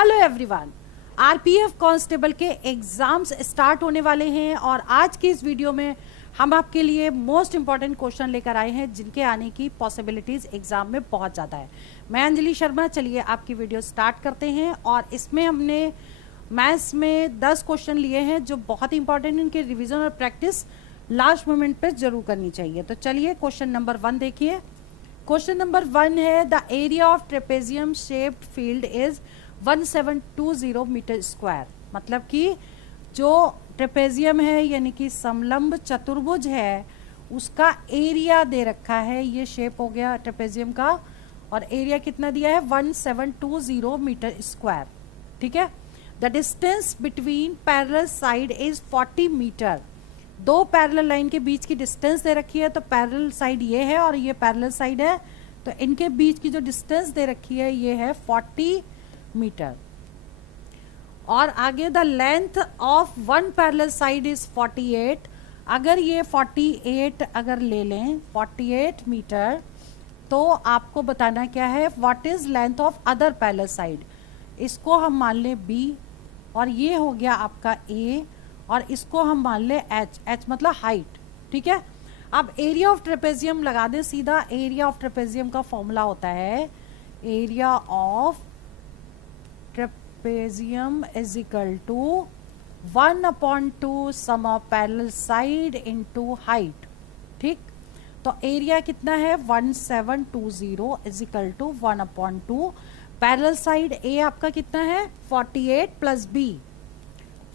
Hello everyone, RPF constable के exams start होने वाले हैं और आज की इस वीडियो में हम आपके लिए मोस्ट इंपॉर्टेंट क्वेश्चन लेकर आए हैं जिनके आने की पॉसिबिलिटीज एग्जाम में बहुत ज़्यादा है। मैं अंजलि शर्मा, चलिए आपकी वीडियो स्टार्ट करते हैं। और इसमें हमने मैथ्स में 10 क्वेश्चन लिए हैं जो बहुत इंपॉर्टेंट, इनके रिविजन और प्रैक्टिस लास्ट मोमेंट पे जरूर करनी चाहिए। तो चलिए क्वेश्चन नंबर 1 देखिए। क्वेश्चन नंबर 1 है, the area of trapezium shaped field is 1720 metre square. मतलब कि जो ट्रेपेजियम है यानी कि समलंब चतुर्भुज है उसका एरिया दे रखा है, ये शेप हो गया ट्रेपेजियम का, और एरिया कितना दिया है 1720 मीटर स्क्वायर। ठीक है। The distance between parallel side is 40 metre. दो पैरेलल लाइन के बीच की डिस्टेंस दे रखी है, तो पैरेलल साइड ये है और ये पैरेलल साइड है, तो इनके बीच की जो डिस्टेंस दे रखी है ये है 40 मीटर। और आगे the length of one parallel side is 48। अगर ये 48 अगर ले लें 48 मीटर, तो आपको बताना क्या है, what is length of other parallel side. इसको हम मान लें B और ये हो गया आपका A और इसको हम मान लें H मतलब हाइट। ठीक है। अब एरिया ऑफ ट्रेपेजियम लगा दें सीधा। एरिया ऑफ ट्रेपेजियम का फॉर्मूला होता है area of trapezium is equal to 1/2 sum of parallel side into height. ठीक। तो एरिया कितना है 1720 is equal to 1/2 parallel side A आपका कितना है 48 plus B।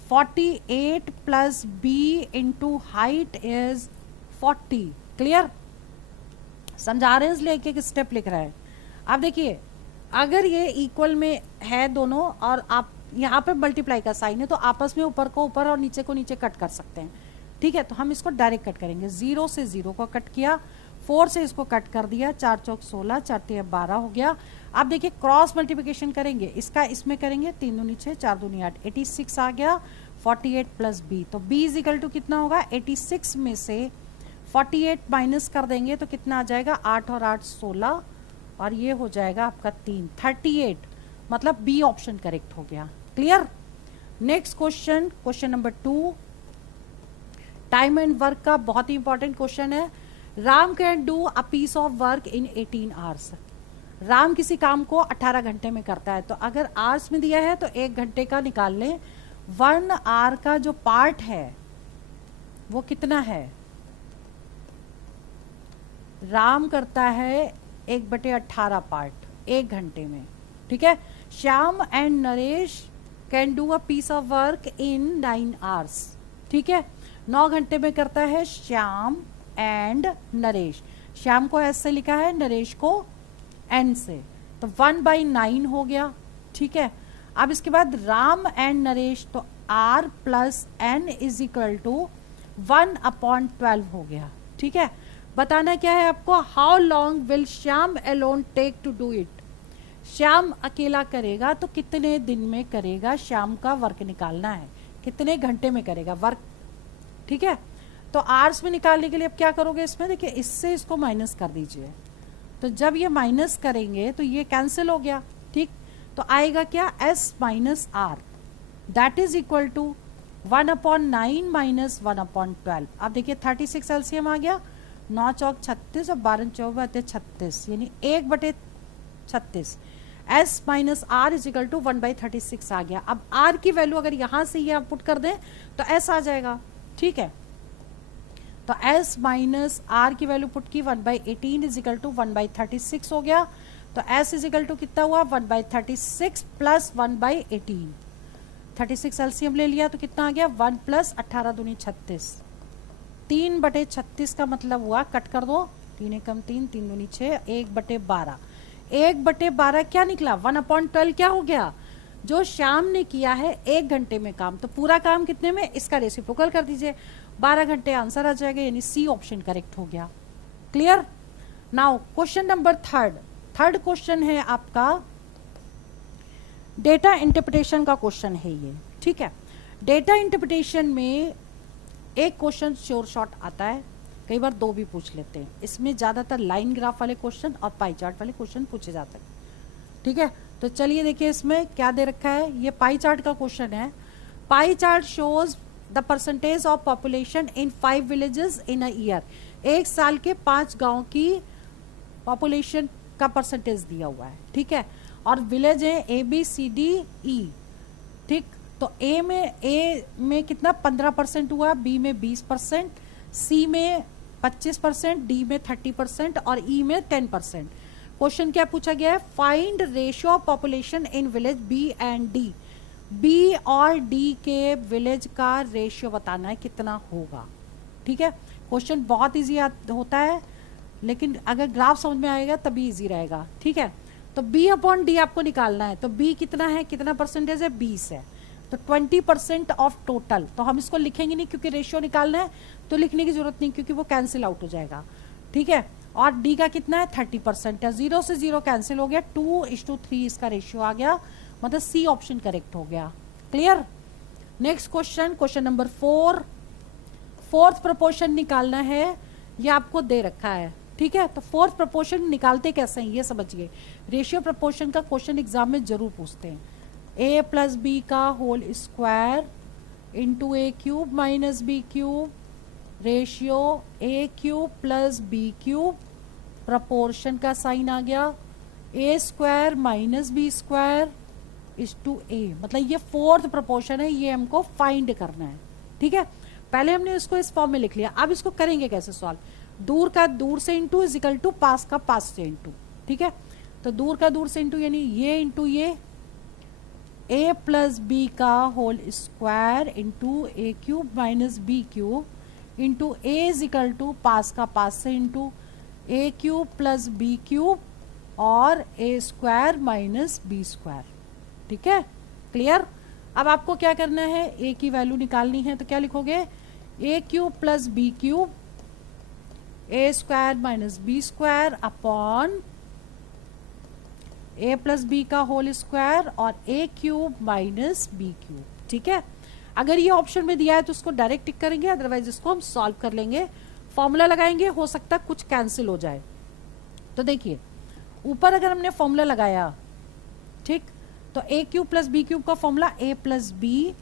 48 plus B into height is 40। Clear? समझा रहे हैं, इसलिए एक एक स्टेप लिख रहा है। अब देखिए, अगर ये इक्वल में है दोनों और आप यहाँ पे मल्टीप्लाई का साइन है, तो आपस में ऊपर को ऊपर और नीचे को नीचे कट कर सकते हैं। ठीक है। तो हम इसको डायरेक्ट कट करेंगे। 0 से 0 को कट किया, 4 से इसको कट कर दिया, 4 चौक 16, 4 तिया 12 हो गया। अब देखिए क्रॉस मल्टीप्लिकेशन करेंगे, इसका इसमें करेंगे, 3 दूनी 6, 4 दूनी 8, 86 आ गया। 48 प्लस B, तो B इज इक्वल टू कितना होगा 86 में से 48 माइनस कर देंगे तो कितना आ जाएगा 8 और 8 16, और ये हो जाएगा आपका 3 38। मतलब B ऑप्शन करेक्ट हो गया। Clear? Next question, question number 2, time and work का बहुत ही इंपॉर्टेंट क्वेश्चन है। Ram can do a piece of work in 18 hours. Ram किसी काम को 18 घंटे में करता है, तो अगर आवर्स में दिया है तो 1 घंटे का निकाल लें। 1 आवर का जो पार्ट है वो कितना है, राम करता है 1/18 पार्ट 1 घंटे में। ठीक है। Shyam and Naresh can do a piece of work in 9 hours. ठीक है। 9 घंटे में करता है श्याम एंड नरेश। श्याम को एस से लिखा है, नरेश को एन से, तो 1/9 हो गया। ठीक है। अब इसके बाद राम एंड नरेश, तो R plus N is equal to 1/12 हो गया। ठीक है। बताना क्या है आपको, how long will Shyam alone take to do it. Shyam अकेला करेगा तो कितने दिन में करेगा, श्याम का वर्क निकालना है, कितने घंटे में करेगा वर्क। ठीक है। तो आर्स में निकालने के लिए अब क्या करोगे, इसमें देखिए इससे इसको माइनस कर दीजिए, तो जब ये माइनस करेंगे तो ये कैंसिल हो गया। ठीक। तो आएगा क्या S minus R, that is equal to 1/9 minus 1/12। अब देखिए 36 एलसीएम आ गया, 9 चौक 36 और 12 चौक 36, यानी 1/36। S minus R is equal to 1/36 आ गया। अब R की वैल्यू अगर यहां से ये आप पुट कर दें तो S आ जाएगा। ठीक है। तो S माइनस R की वैल्यू पुट की 1/18 इज इक्वल टू 1/36 हो गया। तो S इज इक्वल टू कितना हुआ 1/36 प्लस 1/18। 36 एलसीएम ले लिया तो कितना आ गया 1 प्लस 18 दूनी 36, 3/36 का मतलब हुआ, कट कर दो, 3 एकम 3, 3 दूनी 6, 1/12। 1/12 क्या निकला 1/12 क्या हो गया, जो श्याम ने किया है 1 घंटे में काम, तो पूरा काम कितने में, इसका रेसिप्रोकल कर दीजिए, 12 घंटे आंसर आ जाएगा, यानी C ऑप्शन करेक्ट हो गया। Clear? Now question number third question है आपका डेटा इंटरप्रिटेशन का क्वेश्चन है ये। ठीक है। डेटा इंटरप्रिटेशन में एक क्वेश्चन श्योर शॉर्ट आता है, कई बार 2 भी पूछ लेते हैं। इसमें ज्यादातर लाइन ग्राफ वाले क्वेश्चन और पाई चार्ट वाले क्वेश्चन पूछे जाते हैं। ठीक है। तो चलिए देखिए इसमें क्या दे रखा है, ये पाई चार्ट का क्वेश्चन है। Pie chart shows the percentage of population in 5 villages in a year. एक साल के 5 गांव की पॉपुलेशन का परसेंटेज दिया हुआ है, ठीक है। और विलेज है A B C D E, ठीक। तो ए में कितना 15% हुआ, बी में 20%, सी में 25%, डी में 30% और ई में 10%। क्वेश्चन क्या पूछा गया है, find ratio of population in village b and d. B और डी के विलेज का रेशियो बताना है कितना होगा, ठीक है। क्वेश्चन बहुत इजी होता है, लेकिन अगर ग्राफ समझ में आएगा तभी इजी रहेगा, ठीक है। तो बी अपॉन डी आपको निकालना है। तो बी कितना है, कितना परसेंटेज है, 20 है। तो 20% ऑफ टोटल, तो हम इसको लिखेंगे नहीं क्योंकि रेशियो निकालना है, तो लिखने की जरूरत नहीं क्योंकि वो कैंसिल आउट हो जाएगा, ठीक है। और डी का कितना है, 30% है। 0 से 0 कैंसिल हो गया, 2:3 इसका रेशियो आ गया, मतलब सी ऑप्शन करेक्ट हो गया। Clear. Next question, question number 4। Fourth proportion निकालना है, ये आपको दे रखा है, ठीक है। तो फोर्थ प्रपोर्शन निकालते कैसे हैं ये समझिए। रेशियो प्रपोर्शन का क्वेश्चन एग्जाम में जरूर पूछते हैं। a प्लस बी का whole square into a cube minus b cube, ratio a cube plus b cube, proportion का साइन आ गया, a square minus b square is to a. मतलब ये फोर्थ प्रपोर्शन है, ये हमको फाइंड करना है, ठीक है। पहले हमने इसको इस फॉर्म में लिख लिया, अब इसको करेंगे कैसे सॉल्व। दूर का दूर से इंटू इज इक्वल टू पास का पास से इंटू, ठीक है। तो दूर का दूर से इंटू यानी ये इंटू ये, a प्लस बी का whole square into a cube minus b cube into a is equal to पास का पास से into a cube plus b cube और a square minus b square, ठीक है। क्लियर। अब आपको क्या करना है, ए की वैल्यू निकालनी है, तो क्या लिखोगे, a cube plus b cube a square minus b square upon a plus b का होल स्क्वायर और a cube minus b cube, ठीक है। अगर ये ऑप्शन में दिया है तो उसको डायरेक्ट टिक करेंगे, अदरवाइज इसको हम सॉल्व कर लेंगे, फॉर्मूला लगाएंगे, हो सकता है कुछ कैंसिल हो जाए। तो देखिए ऊपर अगर हमने फॉर्मूला लगाया, ठीक, तो a cube plus b cube का formula a plus b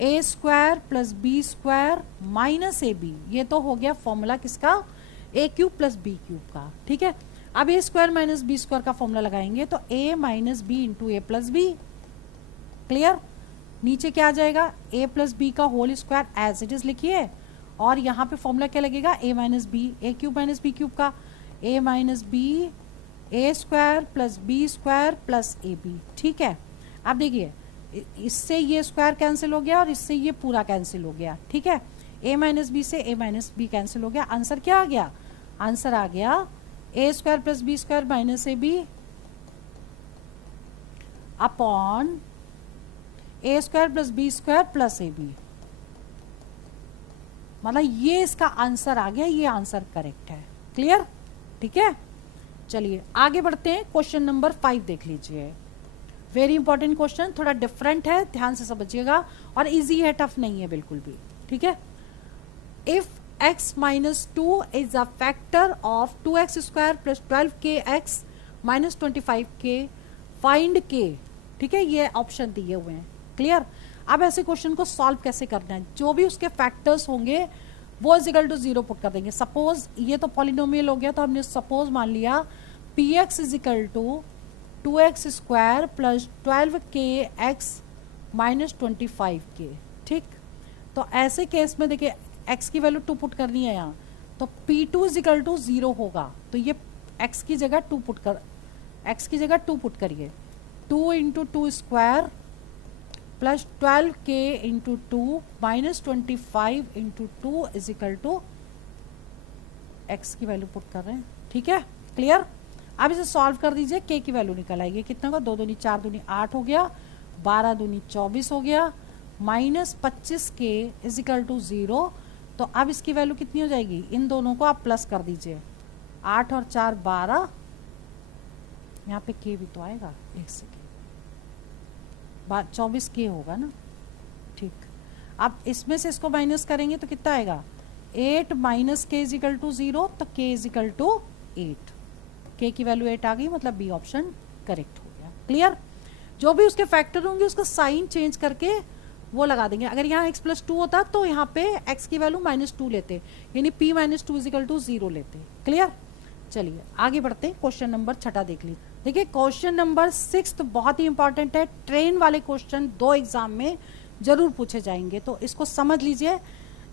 a square plus b square minus a b, ये तो हो गया फॉर्मूला किसका, a cube plus b cube का, ठीक है। अब a square minus b square का फॉर्मूला लगाएंगे तो a minus b into a plus b. Clear. नीचे क्या आ जाएगा, ए प्लस बी का whole square as it is लिखिए, और यहाँ पे फॉर्मूला क्या लगेगा, a minus b a cube minus b cube का, a minus b a square plus b square plus a b, ठीक है। अब देखिए इससे ये स्क्वायर कैंसिल हो गया और इससे ये पूरा कैंसिल हो गया, ठीक है। ए माइनस बी से ए माइनस बी कैंसिल हो गया, आंसर क्या आ गया, आंसर आ गया a square plus b square minus a b upon a square plus b square plus a b. मतलब ये इसका आंसर आ गया, ये आंसर करेक्ट है। क्लियर, ठीक है। चलिए आगे बढ़ते हैं, क्वेश्चन नंबर 5 देख लीजिए। वेरी इंपॉर्टेंट क्वेश्चन, थोड़ा डिफरेंट है, ध्यान से समझिएगा, और इजी है, टफ नहीं है बिल्कुल भी, ठीक है। If x minus 2 is a factor of 2x square plus 12kx minus 25k, find k, ठीक है। ये ऑप्शन दिए हुए हैं, क्लियर। अब ऐसे क्वेश्चन को सॉल्व कैसे करना है, जो भी उसके फैक्टर्स होंगे वो इज इक्वल टू 0 पुट कर देंगे। सपोज ये तो पॉलिनोमियल हो गया, तो हमने सपोज मान लिया px is equal to 2x square plus 12kx minus 25k, ठीक। तो ऐसे केस में देखिए x की वैल्यू 2 पुट करनी है यहाँ, तो p2 इज इक्वल टू 0 होगा, तो ये x की जगह 2 पुट कर, x की जगह 2 पुट करिए, 2 into 2 square plus 12k into 2 minus 25 into 2 is equal to x की वैल्यू पुट कर रहे हैं, ठीक है। क्लियर। अब इसे सॉल्व कर दीजिए, k की वैल्यू निकल आएगी, कितना का 2 दूनी 4 दूनी 8 हो गया, 12 दूनी 24 हो गया, minus 25k is equal to 0। तो अब इसकी वैल्यू कितनी हो जाएगी, इन दोनों को आप प्लस कर दीजिए, 8 और 4 12, यहाँ पे k भी तो आएगा, एक सेकेंड, 24k होगा ना, ठीक। अब इसमें से इसको माइनस करेंगे तो कितना आएगा, 8 minus k is equal to 0, तो k is equal to 8, k की वैल्यू 8 आ गई, मतलब बी ऑप्शन करेक्ट हो गया। क्लियर? जो भी उसके फैक्टर होंगे उसका साइन चेंज करके वो लगा देंगे। अगर यहाँ x+2 होता तो यहाँ पे x की वैल्यू -2 लेते, यानी p - 2 = 0 लेते। क्लियर? चलिए आगे बढ़ते हैं, क्वेश्चन नंबर 6 देख लीजिए। देखिए क्वेश्चन नंबर 6 बहुत ही इंपॉर्टेंट है, ट्रेन वाले क्वेश्चन 2 एग्जाम में जरूर पूछे जाएंगे, तो इसको समझ लीजिए।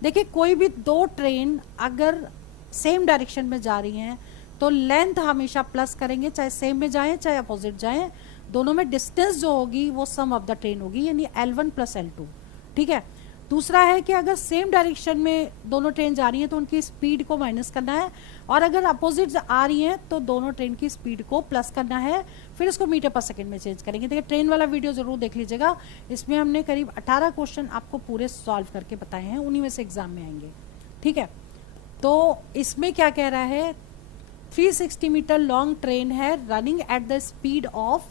देखिए कोई भी 2 ट्रेन अगर सेम डायरेक्शन में जा रही हैं तो लेंथ हमेशा प्लस करेंगे, चाहे सेम में जाएं चाहे अपोजिट जाएं, दोनों में डिस्टेंस जो होगी वो सम ऑफ द ट्रेन होगी, यानी L1 + L2। ठीक है? दूसरा है कि अगर सेम डायरेक्शन में दोनों ट्रेन जा रही हैं तो उनकी स्पीड को माइनस करना है, और अगर अपोजिट आ रही हैं तो दोनों ट्रेन की स्पीड को प्लस करना है, फिर इसको मीटर/सेकंड में चेंज करेंगे। देखिए ट्रेन वाला वीडियो जरूर देख लीजिएगा, इसमें हमने करीब 18 क्वेश्चन आपको पूरे सॉल्व करके बताए हैं, उन्हीं में से एग्जाम में आएंगे। ठीक है? तो इसमें क्या कह रहा है, 360 मीटर लॉन्ग ट्रेन है running at the speed of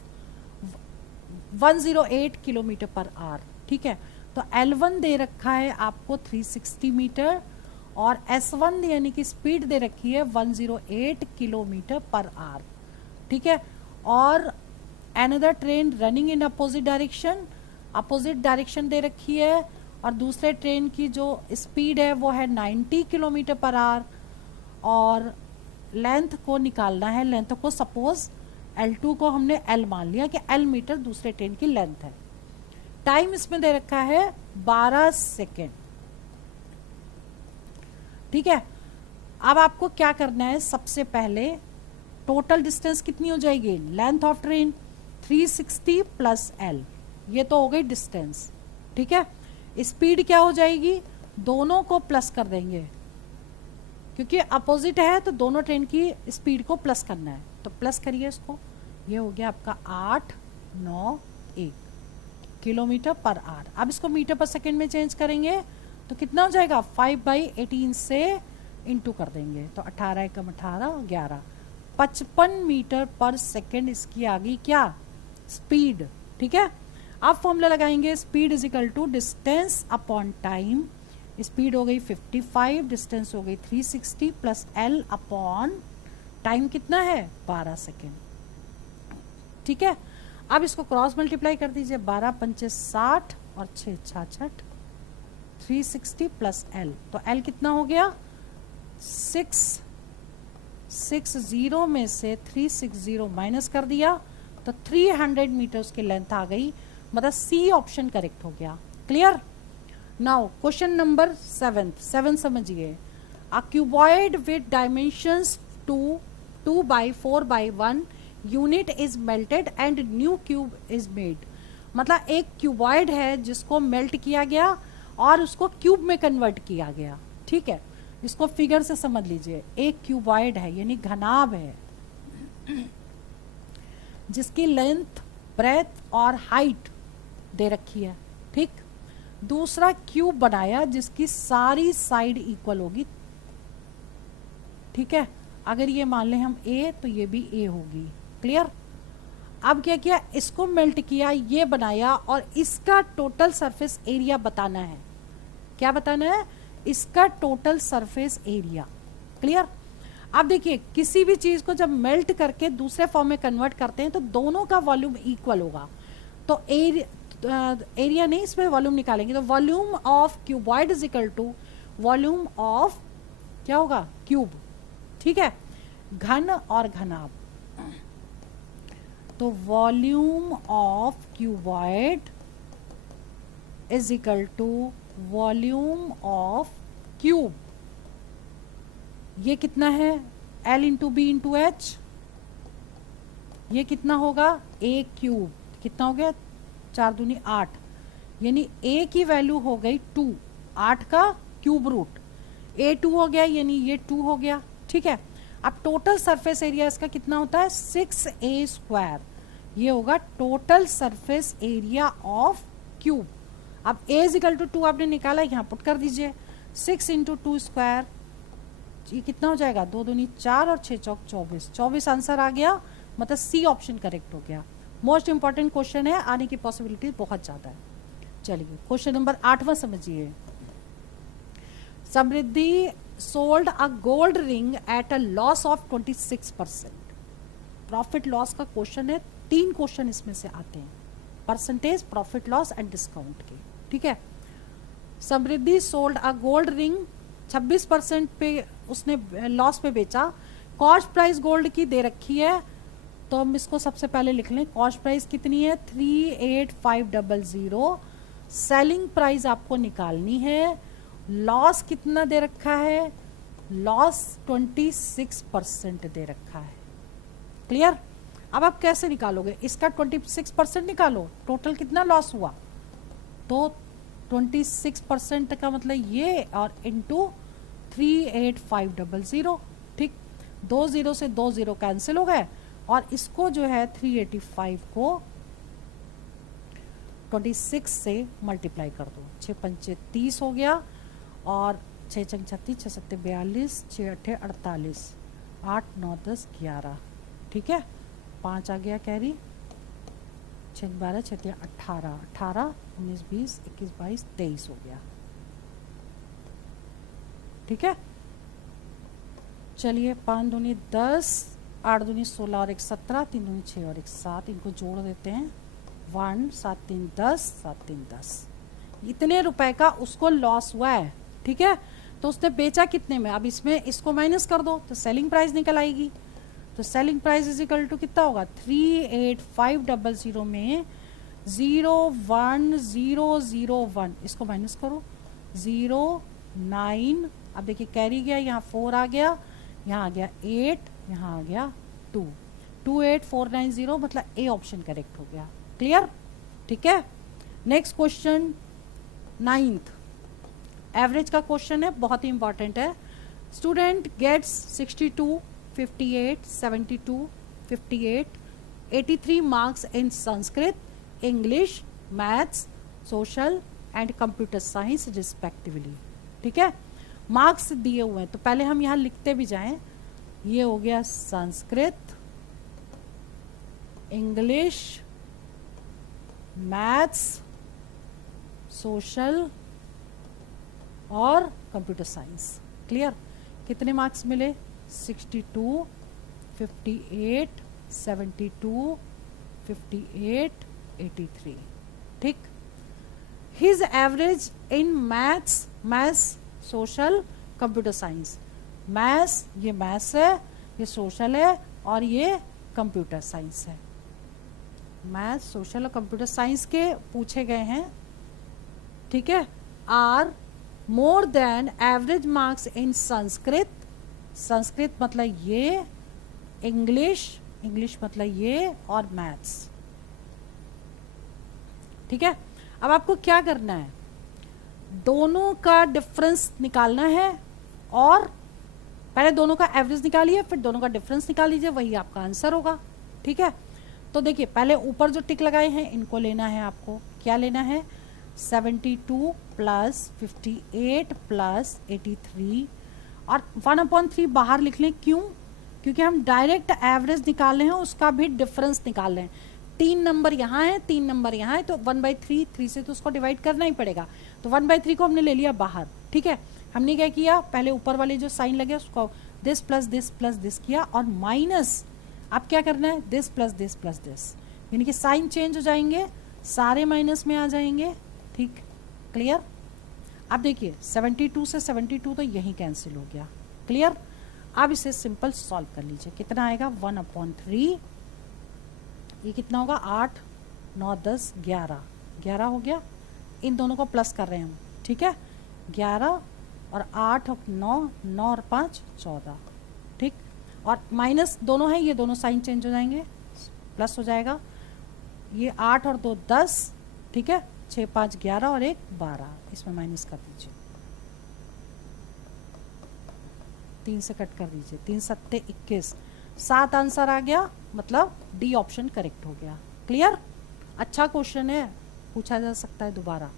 108 km/h। ठीक है? तो L1 दे रखा है आपको 360 मीटर और S1 यानी कि स्पीड दे रखी है 108 km/h। ठीक है? और another train running in opposite direction दे रखी है, और दूसरे ट्रेन की जो स्पीड है वो है 90 km/h, और लेंथ को निकालना है। लेंथ को सपोज L2 को हमने L मान लिया कि L मीटर दूसरे ट्रेन की लेंथ है। टाइम इसमें दे रखा है 12 सेकेंड। ठीक है? अब आपको क्या करना है, सबसे पहले टोटल डिस्टेंस कितनी हो जाएगी, लेंथ ऑफ ट्रेन 360 + L, ये तो हो गई डिस्टेंस। ठीक है? स्पीड क्या हो जाएगी, दोनों को प्लस कर देंगे, क्योंकि अपोजिट है तो दोनों ट्रेन की स्पीड को प्लस करना है, तो प्लस करिए इसको। ये हो गया आपका 891 km/h। अब इसको मीटर/सेकंड में चेंज करेंगे तो कितना हो जाएगा, 5/18 से इंटू कर देंगे, तो 18 × 18 11, 55 मीटर/सेकंड इसकी आ गई क्या, स्पीड। ठीक है? अब फॉर्मूला लगाएंगे, speed = distance upon time. Speed हो गई 55, डिस्टेंस हो गई 360 + L अपॉन टाइम कितना है 12 सेकेंड। ठीक है? अब इसको क्रॉस मल्टीप्लाई कर दीजिए, 12 × 5 = 60 और 6 × 66, 360 + L, तो L कितना हो गया 660 में से 360 माइनस कर दिया तो 300 मीटर उसकी लेंथ आ गई, मतलब सी ऑप्शन करेक्ट हो गया। क्लियर? नाउ क्वेश्चन नंबर 7 समझिए। A cuboid with dimensions 2/4/1 unit is melted and new cube is made. मतलब एक क्यूबॉइड है जिसको मेल्ट किया गया और उसको क्यूब में कन्वर्ट किया गया। ठीक है? इसको फिगर से समझ लीजिए। एक क्यूबॉइड है यानी घनाभ है जिसकी लेंथ, ब्रेथ और हाइट दे रखी है। ठीक? दूसरा क्यूब बनाया जिसकी सारी साइड इक्वल होगी। ठीक है? अगर ये मान लें हम A तो ये भी A होगी। क्लियर? अब क्या किया, इसको मेल्ट किया, ये बनाया, और इसका टोटल सरफेस एरिया बताना है। क्या बताना है? इसका टोटल सरफेस एरिया। क्लियर? अब देखिए किसी भी चीज को जब मेल्ट करके दूसरे फॉर्म में कन्वर्ट करते हैं तो दोनों का वॉल्यूम इक्वल होगा। तो एरिया नहीं, इसमें वॉल्यूम निकालेंगे, तो volume of cuboid is equal to volume of क्या होगा, क्यूब। ठीक है? घन और घनाभ, तो volume of cuboid is equal to volume of cube. ये कितना है, L × B × H, ये कितना होगा, A क्यूब। कितना हो गया, 4 दूनी 8, यानी A की वैल्यू हो गई 2, 8 का क्यूब रूट, A 2 हो गया, यानी ये 2 हो गया। ठीक है? अब टोटल सरफेस एरिया इसका कितना होता है, 6A²। ये होगा total surface area of cube. अब A = 2 आपने निकाला, यहाँ पुट कर दीजिए, 6 × 2², ये कितना हो जाएगा, 2 दूनी 4 और 6 चौक 24, 24 आंसर आ गया, मतलब सी ऑप्शन करेक्ट हो गया। मोस्ट इंपॉर्टेंट क्वेश्चन है, आने की पॉसिबिलिटी बहुत ज्यादा है। चलिए क्वेश्चन नंबर 8वां समझिए। Samriddhi sold a gold ring at a loss of 26%। Profit loss का क्वेश्चन है, 3 क्वेश्चन इसमें से आते हैं, percentage, profit loss and discount के, ठीक है। Samriddhi sold a gold ring, 26% पे उसने लॉस पे बेचा। कॉस्ट प्राइस गोल्ड की दे रखी है, तो हम इसको सबसे पहले लिख लें। कॉस्ट प्राइस कितनी है 38500, सेलिंग प्राइस आपको निकालनी है। लॉस कितना दे रखा है, लॉस 26% दे रखा है। क्लियर। अब आप कैसे निकालोगे, इसका 26% निकालो, टोटल कितना लॉस हुआ, तो 26% का मतलब ये, और इंटू 38500, ठीक। 2 0 से 2 0 कैंसिल हो गए, और इसको जो है 385 को 26 से मल्टीप्लाई कर दो। 6 पंचे 30 हो गया, और 6 चंग 36, 6 सत्ते 42, 6 अट्ठे 48, 8 9 10 11, ठीक है। 5 आ गया कैरी, 6 12 6 18, 18 19 20 21 22 23 हो गया, ठीक है। चलिए 5 दूनी 10, 8 दूनी 16 और 1 17, 3 दूनी 6 और 1 7, इनको जोड़ देते हैं। 1 7 3 10, 7 3 10, इतने रुपए का उसको लॉस हुआ है, ठीक है। तो उसने बेचा कितने में, अब इसमें इसको माइनस कर दो तो सेलिंग प्राइस निकल आएगी। तो selling price is equal to कितना होगा, 38500 में 01001, इसको माइनस करो 09। अब देखिए कैरी गया, यहाँ 4 आ गया, यहाँ आ गया 8, यहाँ आ गया 2, 28490, मतलब ए ऑप्शन करेक्ट हो गया। क्लियर, ठीक है। नेक्स्ट क्वेश्चन 9th एवरेज का क्वेश्चन है, बहुत ही इंपॉर्टेंट है। Student gets 62 58 72 58 83 marks in Sanskrit, English, maths, social and computer science respectively, ठीक है। मार्क्स दिए हुए हैं, तो पहले हम यहाँ लिखते भी जाएं। ये हो गया संस्कृत, इंग्लिश, मैथ्स, सोशल और कंप्यूटर साइंस। क्लियर। कितने मार्क्स मिले, 62 58 72 58 83, ठीक। His average in maths, social, computer science. Maths, ये मैथ्स है, ये सोशल है, और ये कंप्यूटर साइंस है। मैथ्स, सोशल और कंप्यूटर साइंस के पूछे गए हैं, ठीक है। Are more than average marks in Sanskrit, Sanskrit मतलब ये, इंग्लिश मतलब ये, और मैथ्स, ठीक है। अब आपको क्या करना है, दोनों का डिफरेंस निकालना है, और पहले दोनों का एवरेज निकालिए, फिर दोनों का डिफरेंस निकाल लीजिए, वही आपका आंसर होगा, ठीक है। तो देखिए पहले ऊपर जो टिक लगाए हैं इनको लेना है, आपको क्या लेना है, 72 प्लस 58 प्लस 83, और 1/3 बाहर लिख लें। क्यों, क्योंकि हम डायरेक्ट एवरेज निकाल रहे हैं, उसका भी डिफरेंस निकाल रहे हैं। 3 नंबर यहाँ है, 3 नंबर यहाँ है, तो 1/3, 3 से तो उसको डिवाइड करना ही पड़ेगा, तो 1/3 को हमने ले लिया बाहर, ठीक है। हमने क्या किया, पहले ऊपर वाले जो साइन लगे उसको this plus this plus this किया, और माइनस अब क्या करना है, this plus this plus this, यानी कि साइन चेंज हो जाएंगे, सारे माइनस में आ जाएंगे, ठीक। क्लियर। अब देखिए 72 से 72 तो यही कैंसिल हो गया। क्लियर। अब इसे सिंपल सॉल्व कर लीजिए, कितना आएगा, 1/3, ये कितना होगा, 8 9 10 11, 11 हो गया। इन दोनों को प्लस कर रहे हैं हम, ठीक है। 11 और 8 और 9, 9 और 5 14, ठीक। और माइनस दोनों हैं, ये दोनों साइन चेंज हो जाएंगे, प्लस हो जाएगा। ये 8 और 2 10, ठीक है। 6 5 11 और 1 12, इसमें माइनस कर दीजिए, 3 से कट कर दीजिए, 3 सत्ते 21, 7 आंसर आ गया, मतलब डी ऑप्शन करेक्ट हो गया। क्लियर। अच्छा क्वेश्चन है, पूछा जा सकता है दोबारा।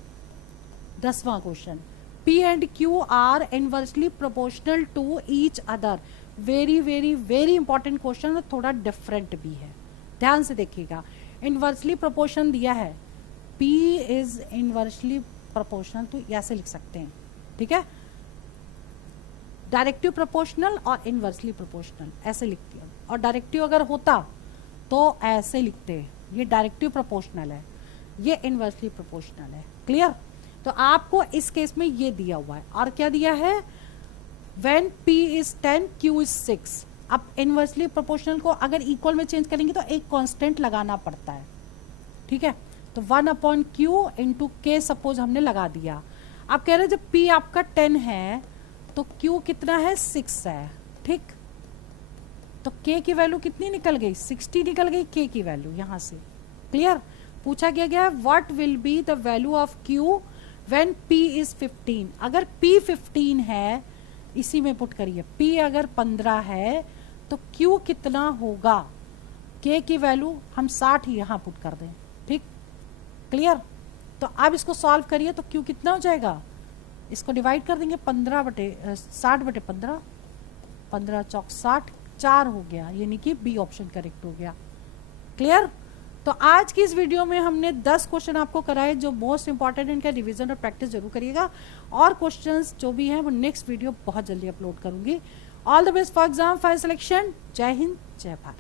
10वां question, P and Q are inversely proportional to each other. Very very very important question, थोड़ा डिफरेंट भी है, ध्यान से देखिएगा। इनवर्सली प्रोपोर्शन दिया है, P इज इनवर्सली प्रोपोर्शनल, तो ऐसे लिख सकते हैं, ठीक है। डायरेक्टिव प्रोपोर्शनल और इनवर्सली प्रोपोर्शनल ऐसे लिखती हूँ, और डायरेक्टिव अगर होता तो ऐसे लिखते हैं, ये डायरेक्टिव प्रोपोर्शनल है, ये इनवर्सली प्रोपोर्शनल है। क्लियर? तो आपको इस केस में ये दिया हुआ है, और क्या दिया है, when P is 10 Q is 6। अब इनवर्सली प्रोपोर्शनल को अगर इक्वल में चेंज करेंगे तो एक कांस्टेंट लगाना पड़ता है, ठीक है। तो 1/Q इंटू K सपोज हमने लगा दिया। आप कह रहे हैं जब P आपका 10 है तो Q कितना है, 6 है, ठीक। तो K की वैल्यू कितनी निकल गई, 60 निकल गई K की वैल्यू यहां से। क्लियर? पूछा गया what will be the value of Q when P is 15। अगर P 15 है, इसी में पुट करिए, P अगर 15 है तो Q कितना होगा, K की वैल्यू हम 60 ही यहां पुट कर दें, ठीक। क्लियर? तो अब इसको सॉल्व करिए तो Q कितना हो जाएगा, इसको डिवाइड कर देंगे 60/15, 15 चौक 60, 4 हो गया, यानी कि बी ऑप्शन करेक्ट हो गया। क्लियर? तो आज की इस वीडियो में हमने 10 क्वेश्चन आपको कराए जो मोस्ट इंपॉर्टेंट, इनका रिवीजन और प्रैक्टिस जरूर करिएगा, और क्वेश्चंस जो भी हैं वो नेक्स्ट वीडियो बहुत जल्दी अपलोड करूंगी। All the best for exam final selection. जय हिंद, जय भारत।